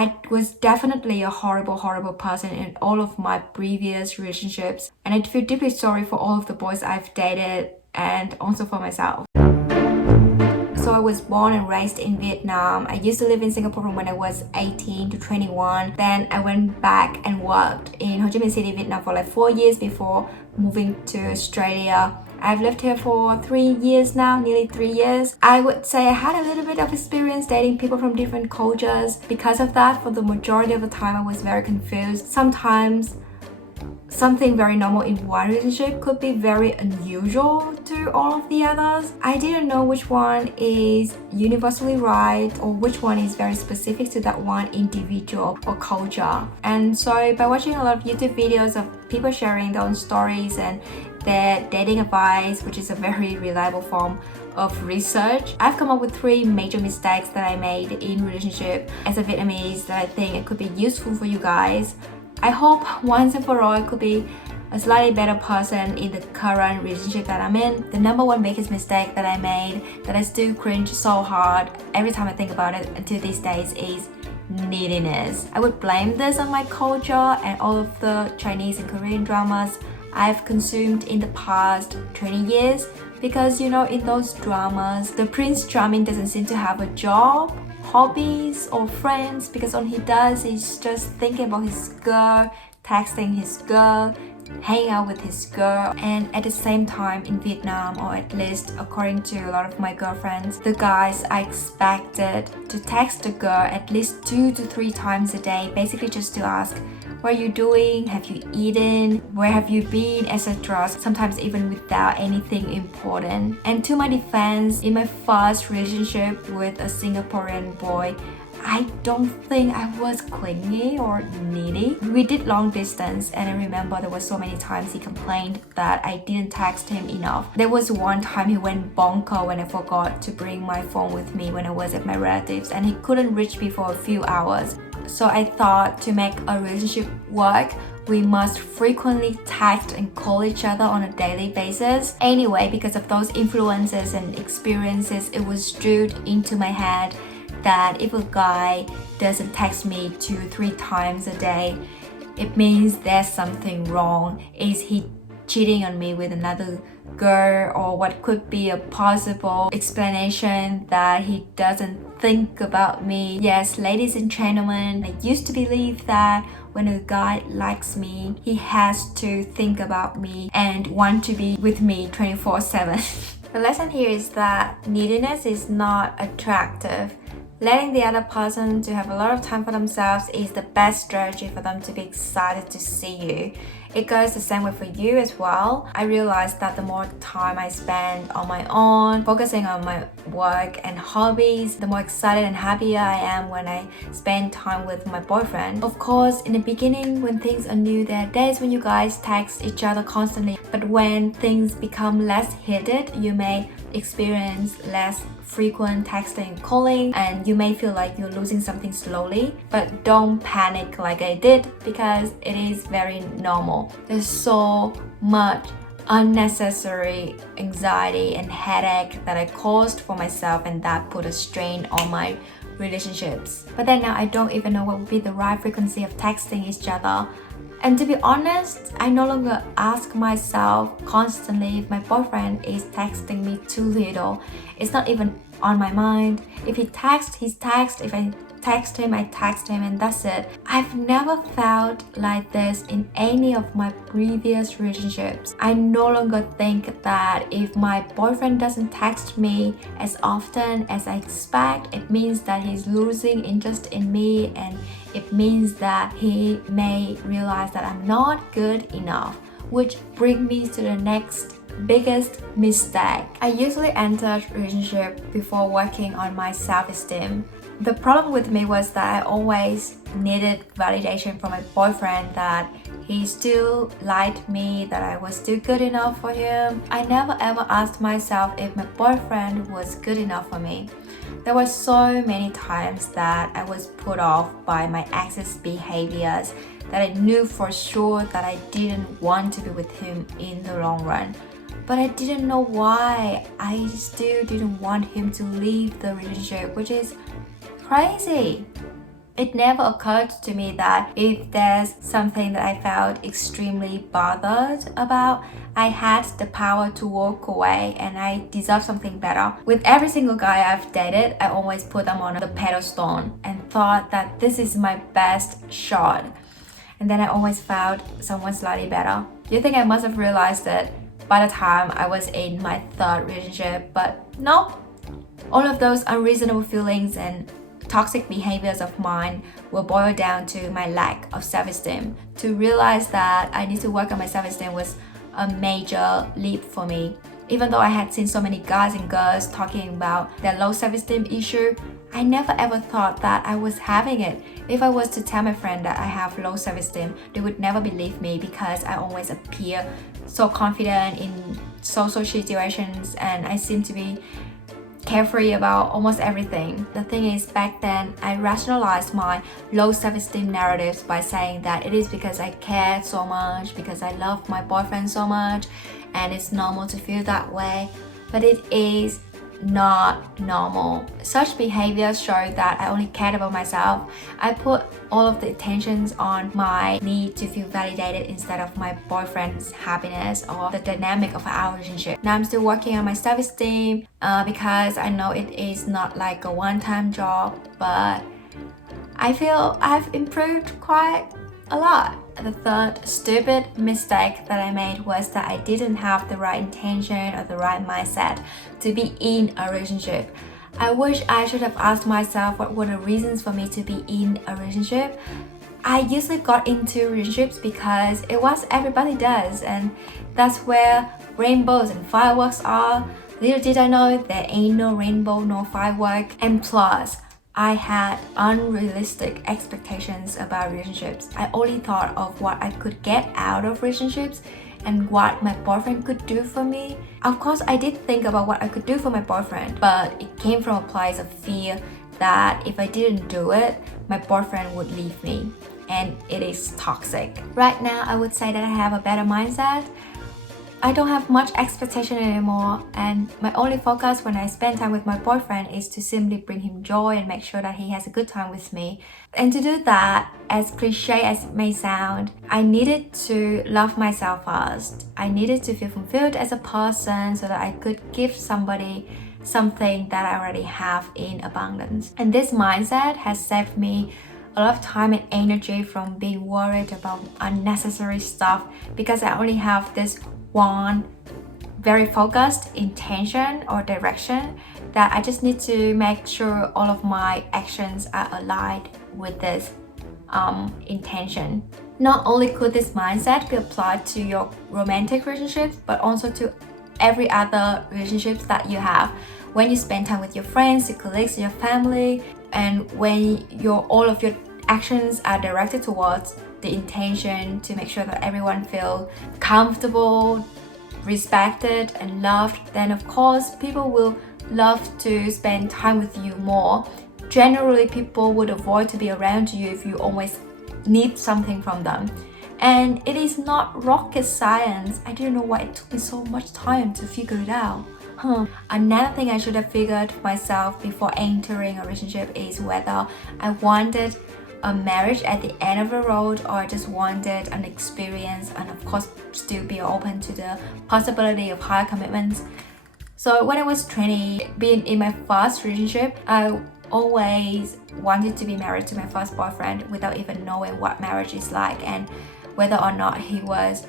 I was definitely a horrible person in all of my previous relationships, and I feel deeply sorry for all of the boys I've dated and also for myself. So I was born and raised in Vietnam. I used to live in Singapore from when I was 18 to 21. Then I went back and worked in Ho Chi Minh City, Vietnam for like 4 years before moving to Australia. I've lived here for 3 years now, nearly 3 years. I would say I had a little bit of experience dating people from different cultures. Because of that, for the majority of the time, I was very confused. Sometimes something very normal in one relationship could be very unusual to all of the others. I didn't know which one is universally right or which one is very specific to that one individual or culture. And so by watching a lot of YouTube videos of people sharing their own stories and their dating advice, which is a very reliable form of research, I've come up with 3 major mistakes that I made in relationship as a Vietnamese that I think it could be useful for you guys. I hope once and for all I could be a slightly better person in the current relationship that I'm in. The number one biggest mistake that I made that I still cringe so hard every time I think about it until these days is neediness. I would blame this on my culture and all of the Chinese and Korean dramas I've consumed in the past 20 years because in those dramas the Prince Charming doesn't seem to have a job, hobbies or friends, because all he does is just thinking about his girl, texting his girl, hanging out with his girl. And at the same time in Vietnam, or at least according to a lot of my girlfriends, the guys are expected to text the girl at least 2 to 3 times a day, basically just to ask, what are you doing? Have you eaten? Where have you been? Etc. Sometimes even without anything important. And to my defense, in my first relationship with a Singaporean boy, I don't think I was clingy or needy. We did long distance, and I remember there were so many times he complained that I didn't text him enough. There was one time he went bonker when I forgot to bring my phone with me when I was at my relatives, and he couldn't reach me for a few hours. So I thought to make a relationship work, we must frequently text and call each other on a daily basis. Anyway, because of those influences and experiences, it was drilled into my head that if a guy doesn't text me 2-3 times a day, it means there's something wrong. Is he cheating on me with another girl, or what could be a possible explanation that he doesn't think about me? Yes, ladies and gentlemen, I used to believe that when a guy likes me, he has to think about me and want to be with me 24/7. The lesson here is that neediness is not attractive. Letting the other person to have a lot of time for themselves is the best strategy for them to be excited to see you. It goes the same way for you as well. I realized that the more time I spend on my own, focusing on my work and hobbies, the more excited and happier I am when I spend time with my boyfriend. Of course, in the beginning, when things are new, there are days when you guys text each other constantly. But when things become less heated, you may experience less frequent texting and calling, and you may feel like you're losing something slowly. But don't panic like I did, because it is very normal. There's so much unnecessary anxiety and headache that I caused for myself, and that put a strain on my relationships. But then now I don't even know what would be the right frequency of texting each other. And to be honest, I no longer ask myself constantly if my boyfriend is texting me too little. It's not even on my mind. If he texts, he's text. If I text him, I text him, and that's it. I've never felt like this in any of my previous relationships. I no longer think that if my boyfriend doesn't text me as often as I expect, it means that he's losing interest in me, and it means that he may realize that I'm not good enough. Which brings me to the next biggest mistake. I usually entered relationship before working on my self-esteem. The problem with me was that I always needed validation from my boyfriend that he still liked me, that I was still good enough for him. I never ever asked myself if my boyfriend was good enough for me. There were so many times that I was put off by my ex's behaviors that I knew for sure that I didn't want to be with him in the long run. But I didn't know why. I still didn't want him to leave the relationship, which is crazy. It never occurred to me that if there's something that I felt extremely bothered about, I had the power to walk away and I deserve something better. With every single guy I've dated, I always put them on the pedestal and thought that this is my best shot. And then I always found someone slightly better. You think I must have realized it by the time I was in my third relationship, but no. All of those unreasonable feelings and toxic behaviors of mine will boil down to my lack of self-esteem. To realize that I need to work on my self-esteem was a major leap for me. Even though I had seen so many guys and girls talking about their low self-esteem issue, I never ever thought that I was having it. If I was to tell my friend that I have low self-esteem, they would never believe me because I always appear so confident in social situations and I seem to be carefree about almost everything. The thing is, back then, I rationalized my low self-esteem narratives by saying that it is because I cared so much, because I love my boyfriend so much, and it's normal to feel that way. But it is not normal. Such behaviors show that I only cared about myself. I put all of the attentions on my need to feel validated instead of my boyfriend's happiness or the dynamic of our relationship. Now I'm still working on my self-esteem because I know it is not like a one-time job, but I feel I've improved quite a lot. The third stupid mistake that I made was that I didn't have the right intention or the right mindset to be in a relationship. I wish I should have asked myself what were the reasons for me to be in a relationship. I usually got into relationships because it was everybody does, and that's where rainbows and fireworks are. Little did I know there ain't no rainbow, no firework. And plus, I had unrealistic expectations about relationships. I only thought of what I could get out of relationships and what my boyfriend could do for me. Of course, I did think about what I could do for my boyfriend, but it came from a place of fear that if I didn't do it, my boyfriend would leave me. And it is toxic. Right now, I would say that I have a better mindset. I don't have much expectation anymore, and my only focus when I spend time with my boyfriend is to simply bring him joy and make sure that he has a good time with me. And to do that, as cliche as it may sound, I needed to love myself first. I needed to feel fulfilled as a person so that I could give somebody something that I already have in abundance. And this mindset has saved me a lot of time and energy from being worried about unnecessary stuff because I only have this one very focused intention or direction that I just need to make sure all of my actions are aligned with this intention. Not only could this mindset be applied to your romantic relationships, but also to every other relationships that you have. When you spend time with your friends, your colleagues, your family, and when all of your actions are directed towards the intention to make sure that everyone feels comfortable, respected, and loved, then of course people will love to spend time with you more. Generally, people would avoid to be around you if you always need something from them. And it is not rocket science. I didn't know why it took me so much time to figure it out. Another thing I should have figured myself before entering a relationship is whether I wanted a marriage at the end of the road or just wanted an experience, and of course still be open to the possibility of higher commitments. So when I was 20, being in my first relationship, I always wanted to be married to my first boyfriend without even knowing what marriage is like and whether or not he was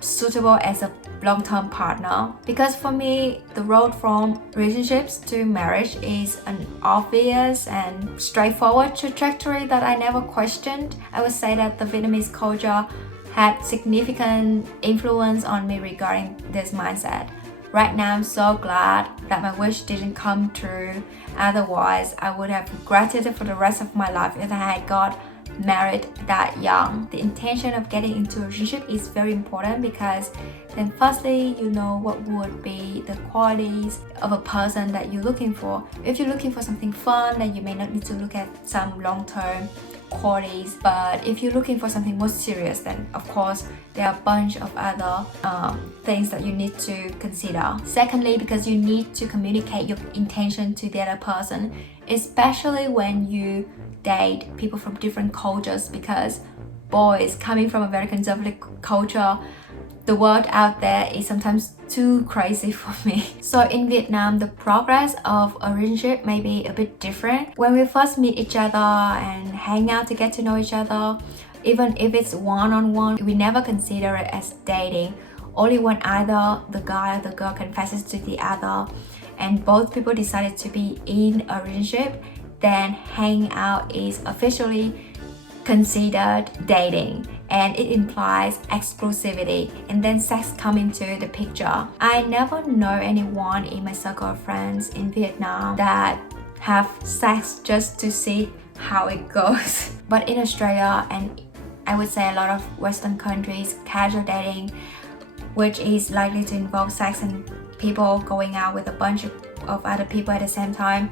suitable as a long-term partner. Because for me, the road from relationships to marriage is an obvious and straightforward trajectory that I never questioned. I would say that the Vietnamese culture had significant influence on me regarding this mindset. Right now, I'm so glad that my wish didn't come true. Otherwise, I would have regretted it for the rest of my life if I had got married that young. The intention of getting into a relationship is very important because then firstly, you know what would be the qualities of a person that you're looking for. If you're looking for something fun, then you may not need to look at some long-term qualities, but if you're looking for something more serious, then of course there are a bunch of other things that you need to consider. Secondly, because you need to communicate your intention to the other person, especially when you date people from different cultures, because boys coming from a very conservative culture, the world out there is sometimes too crazy for me. So in Vietnam, the progress of a relationship may be a bit different. When we first meet each other and hang out to get to know each other, even if it's one-on-one, we never consider it as dating. Only when either the guy or the girl confesses to the other and both people decided to be in a relationship, then hanging out is officially considered dating, and it implies exclusivity, and then sex come into the picture. I never know anyone in my circle of friends in Vietnam that have sex just to see how it goes. But in Australia, and I would say a lot of Western countries, casual dating, which is likely to involve sex and people going out with a bunch of other people at the same time,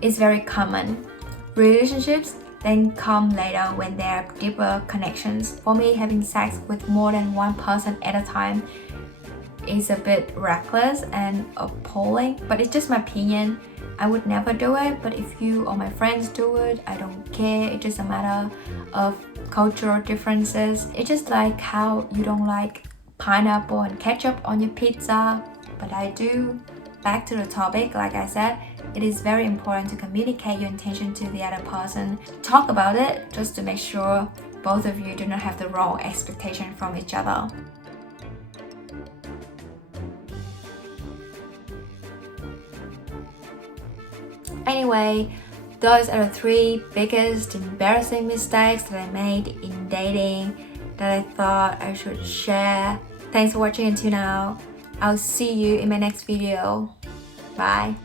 is very common. Relationships then come later when there are deeper connections. For me, having sex with more than one person at a time is a bit reckless and appalling, but it's just my opinion. I would never do it, but if you or my friends do it, I don't care. It's just a matter of cultural differences. It's just like how you don't like pineapple and ketchup on your pizza, but I do. Back to the topic, like I said, it is very important to communicate your intention to the other person. Talk about it just to make sure both of you do not have the wrong expectation from each other. Anyway, those are the 3 biggest embarrassing mistakes that I made in dating that I thought I should share. Thanks for watching until now. I'll see you in my next video. Bye.